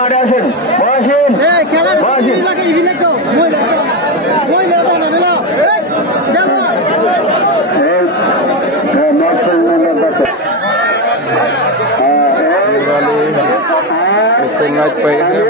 মাঠে আসেন, বসেন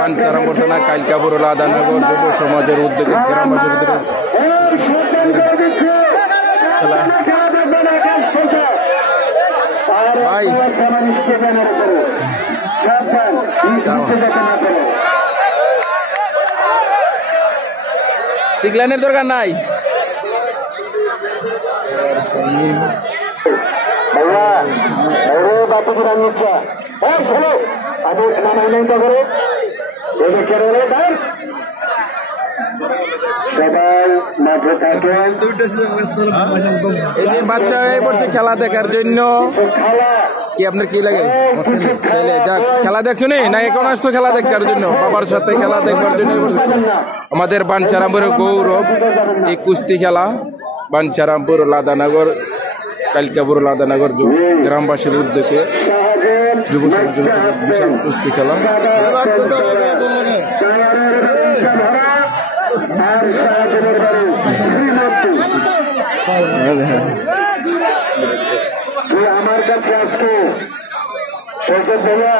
বাঞ্ছারাম ঘটনা কালকাপুর লাদানগর যুব সমাজের উদ্যোগে গ্রামবাসীর ভিতরে সিগলানের দরকার নাই। বাচ্চা হয়ে পড়ছে খেলা দেখার জন্য। কি আপনার কি লাগে ছেলে যাক খেলা দেখছো না এখন আসছো খেলা দেখার জন্য, বাবার সাথে খেলা দেখবার জন্য আমাদের বাঞ্ছারামপুরের গৌরব এই কুস্তি খেলা। বাঞ্ছারামপুর লাদানগর কালকাপুর লাদানগর গ্রামবাসীর উদ্যোগে যুব সমাজের বিশাল কুস্তি খেলা। আমার কাছে আজকে সৈকত ভাইয়া,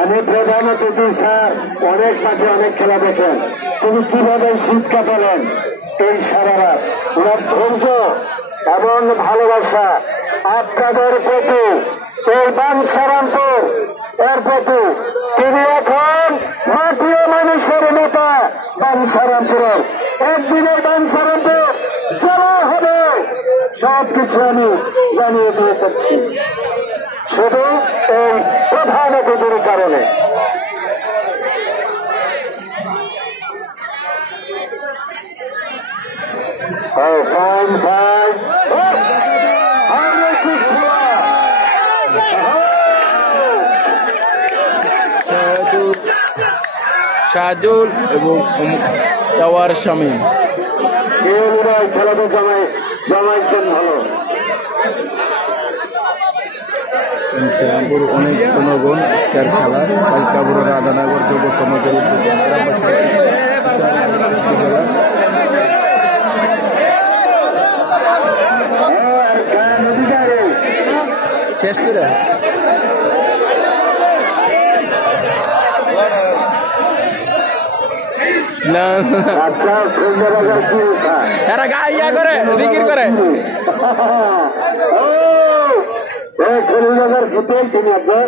আমি প্রধান অতিথি স্যার, অনেক মাঠে অনেক খেলা দেখেন, তুমি কিভাবে শীত কাটালেন এই সারা রাত। ওনার ধৈর্য এবং ভালোবাসা আপনাদের প্রতি, এই বাঞ্ছারামপুর এর প্রতি, তিনি এখন মাটিও মানুষের নেতা বাঞ্ছারামপুরের। একদিনের বাঞ্ছারামপুর চলা হবে, সবকিছু আমি জানিয়ে দিয়ে যাচ্ছি শুধু এই প্রধান অতিথির কারণে। ফাইন ফাইন শাহজুল এবং টাওয়ার শামীম খেলাতে জমাইছেন ভালো। বাঞ্ছারামপুর অনেক জনগণ স্কার খেলা কালকাপুর রাধানগর যুব সমাজের উদ্যোগে শেষ করে এরা গাইয়া করে জিকির করে তুমি আছে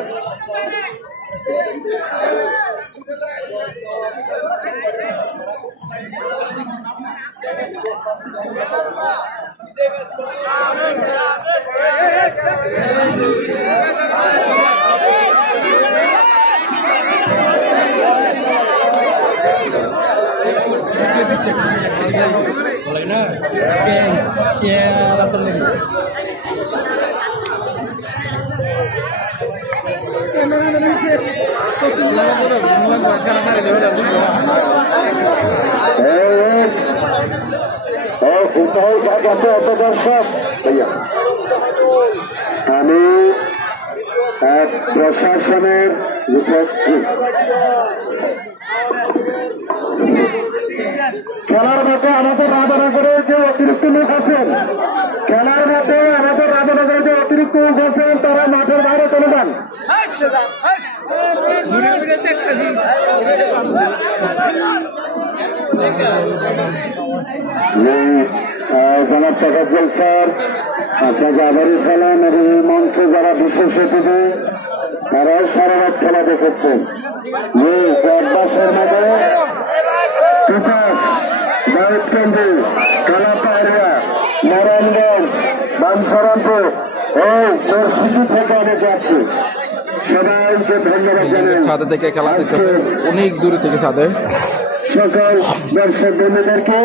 দর্শক, আমি প্রশাসনের খেলার মাঠে আমাদের রাধানগরের যে অতিরিক্ত লোক আছেন, খেলার মাঠে আমাদের রাধানগরের যে অতিরিক্ত লোক আছেন তারা মাঠের বাইরে চলে যান। জনাব তাফাজ্জল স্যার, আপনাকে আবারই সালাম। এবং এই মঞ্চে যারা বিশেষ অতিথি তারাও সারা রাত খেলা দেখেছেন। মধ্যে তিতাস, দাউদকান্দি, কালাপাহাড়িয়া, নারায়ণগঞ্জ, বাঞ্ছারামপুর এই মুর্শিদি থেকে অনেকে আছে, সবাইকে ধন্যবাদ জানাই। ছাদে থেকে খেলা দেখতেছে অনেক দূরে থেকে ছাদে। সকল দর্শক বন্ধুদেরকে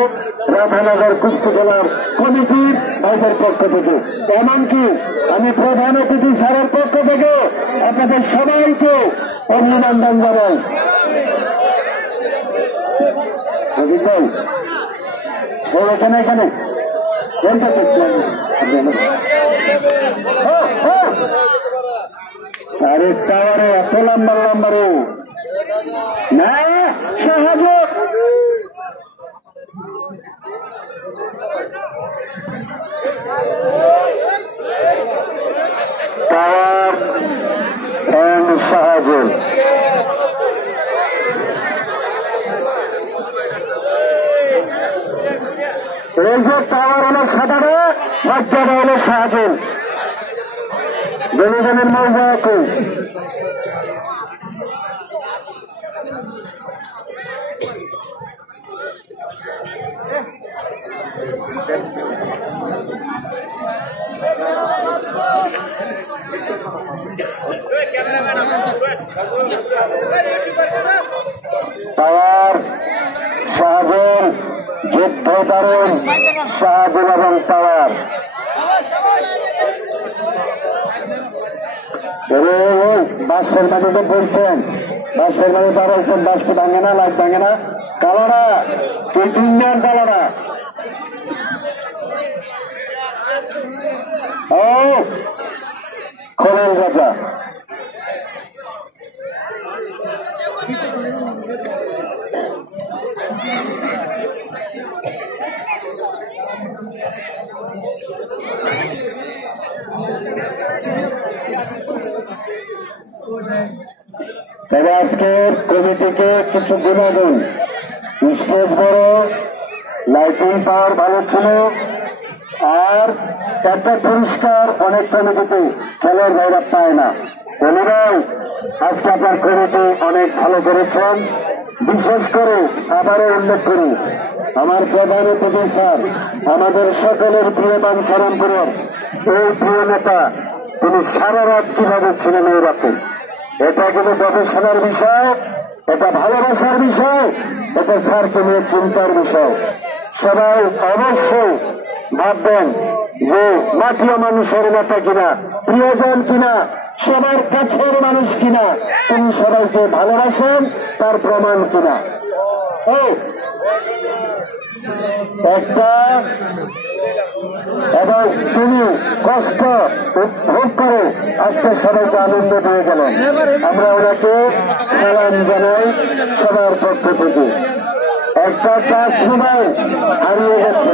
রাধানগর কুস্তি খেলার কমিটির ভাইদের পক্ষ থেকে, এমনকি আমি প্রধান অতিথি স্যারের পক্ষ থেকে আপনাদের সবাইকে অভিনন্দন জানাই। এখানে এখানে আরে টাওয়ারে এত লম্বা লম্বা না শাহজাহান টাওয়ার এন্ড শাহজাহান এই যে টাওয়ার হলো সাদারে মর্যাদা হলো শাহজাহান জনগণের মর্যাদা একই টাওয়ার শাহজাহান যুদ্ধ দারুণ শাহজাহান এবং টাওয়ার বাসের মাটিতে বলছেন বাসের মাঝে দাঁড়াইছেন বাসটি ভাঙে না লাইট ভাঙে না কালোরা তুই তিনজন কালোরা ও খোলের গাছা তবে আজকের কমিটিকে কিছু গুণাগুণ স্টেজ বড় লাইটিং পাওয়ার ভালো ছিল আর একটা পুরস্কার অনেক কমিটিতে খেলার ভাইরা পায় না বলিরাও আজকে আপনার কমিটি অনেক ভালো করেছেন বিশেষ করে আবারও উল্লেখ করি আমার প্রধান অতিথি স্যার আমাদের সকলের প্রিয় বাঞ্ছারামপুরের এই প্রিয় নেতা তিনি সারা রাত কিভাবে ছিলেন এই রাতে এটা কিন্তু গবেষণার বিষয় এটা ভালোবাসার বিষয় এটা স্যারকে নিয়ে চিন্তার বিষয় সবাই অবশ্যই ভাববেন যে মাটিও মানুষের নেতা কিনা প্রিয়জন কিনা সবার কাছের মানুষ কিনা তিনি সবাইকে ভালোবাসেন তার প্রমাণ কিনা ও একটা এবং তিনি কষ্ট ভোগ করে আজকে সবাইকে আনন্দ দিয়ে গেলেন আমরা ওনাকে সালাম জানাই সবার পক্ষ থেকে একটা টাচ মোবাইল হারিয়ে গেছে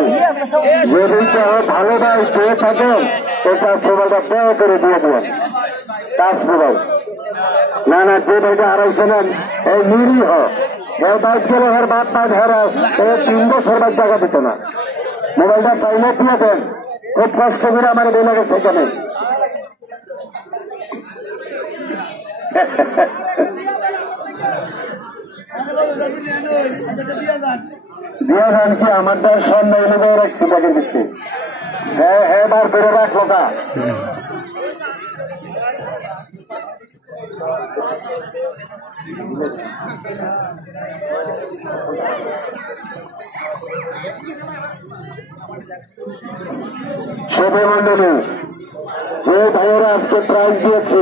যদি কেউ ভালো ভাই পেয়ে থাকেন এই টাচ মোবাইলটা দয়া করে দিয়ে দেবেন টাচ মোবাইল না না যে ভাইটা হারাইছিলেন এই নিরীহ এর বাইক গেলে এর বাপ বাইক হারাস এ 3 বছর বাদ জায়গা দিত না মোবাইলটা পাইলে দিয়ে দেন খুব কষ্ট করে আমার বেলা গেছে এখানে দিয়ে যান কি আমারটা স্বর্ণ এলে রাখছি ব্যাগের পিছিয়ে হ্যাঁ হ্যাঁ বার করে রাখলো কা শুভ মন্ডলী যে ভাইয়েরা আজকে প্রাইজ দিয়েছে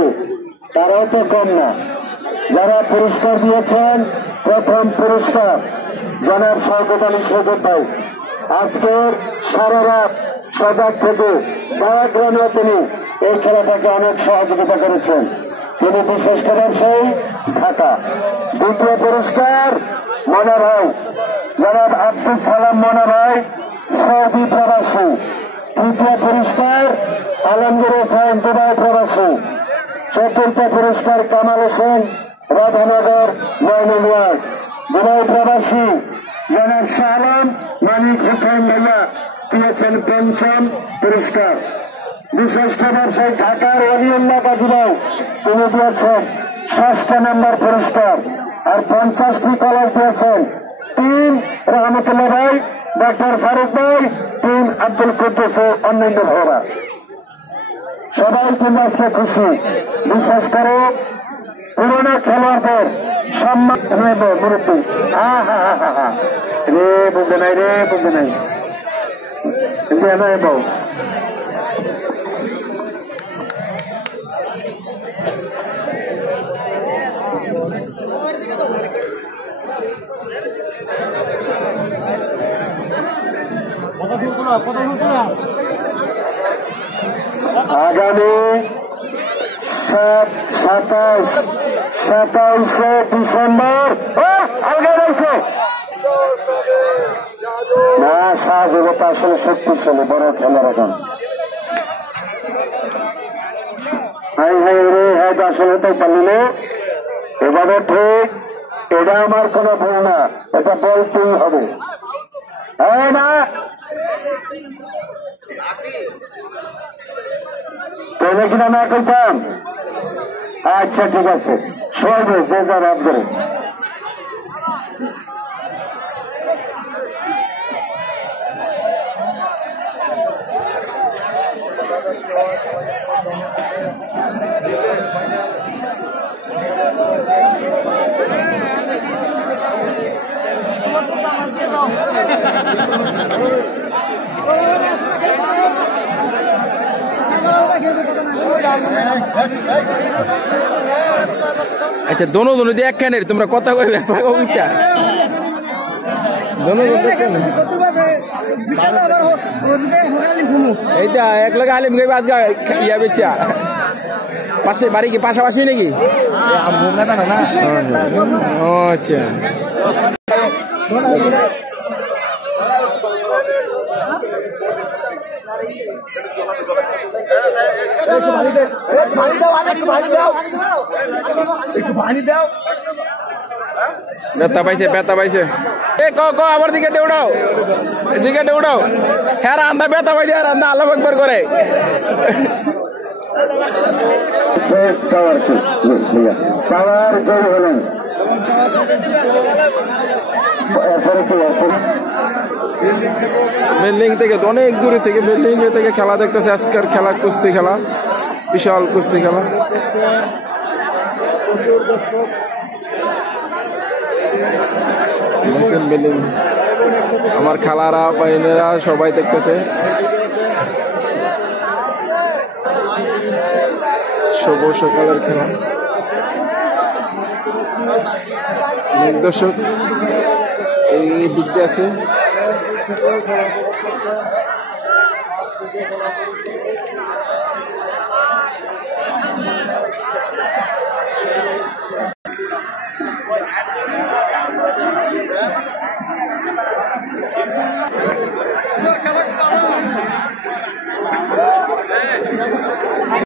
তারাও তো কম না যারা পুরস্কার দিয়েছেন প্রথম পুরস্কার জনাব শওকত আলী শওকত ভাই আজকের সারা রাত সজাগ থেকে ডায়াগ্রামে তিনি এই খেলাটাকে অনেক সহযোগিতা করেছেন তিনি বিশিষ্ট ব্যবসায়ী ঢাকা দ্বিতীয় পুরস্কার মনা ভাই জনাব আব্দুল সালাম মনা ভাই সৌদি প্রবাসী তৃতীয় পুরস্কার আলমগীর হোসেন দুবাই প্রবাসী চতুর্থ পুরস্কার কামাল হোসেন রাধানগর ময়নুল দুবাই প্রবাসী জনাব শাহ আলম মানিক হোসেন ভাইয়া পেয়েছেন পঞ্চম পুরস্কার বিশিষ্ট ব্যবসায়ী ঢাকার অলিউল্লাহ বাজিরাও তিনি দিয়েছেন 6ষ্ঠ নম্বর পুরস্কার আর 50টি কলম দিয়েছেন 3 রহমতুল্লাহ ভাই ডক্টর ফারুক ভাই 3 আব্দুল কুদ্দুস ও অন্যান্য ভাইরা সবাই কিন্তু আজকে খুশি বিশেষ করে পুরোনো খেলোয়াড়দের সম্মান মুরব্বী রে বুঝে নাই রে বুঝে নাই আগামী 7-27 27শে ডিসেম্বর আলগা রয়েছে না শাহজগত আসলে শক্তিশালী বড় খেলার এখন হাই হাই রে হ্যাঁ আসলে তো পারলিল এবারে ঠিক এটা আমার কোনো ভুল না এটা বলতেই হবে হ্যাঁ না তাহলে কিনা না কইতাম আচ্ছা ঠিক আছে সবাই যে যা রাত করে আচ্ছা দোনো দোনো দিয়ে একখানে তোমরা কথা কইবে ওইটা দোনো এইটা এক লগে আলিম গাইবে আজকে ইয়া বেচা পাশে বাড়ি কি পাশাপাশি নাকি ও আচ্ছা ব্যথা পাইছে এ ক আবার দিকে উঠাও হ্যাঁ রান্দা ব্যথা পাইছে রান্দা আল্লাহ একবার করে পাওয়ার জয় হলেন বিল্ডিং থেকে অনেক দূরে থেকে বিল্ডিং থেকে খেলা দেখতেছে আজকের খেলা কুস্তি খেলা বিশাল কুস্তি খেলা বিল্ডিং আমার খালারা বাইনেরা সবাই দেখতেছে শুভ সকালের খেলা অনেক দর্শক এই দিক দিয়ে আছে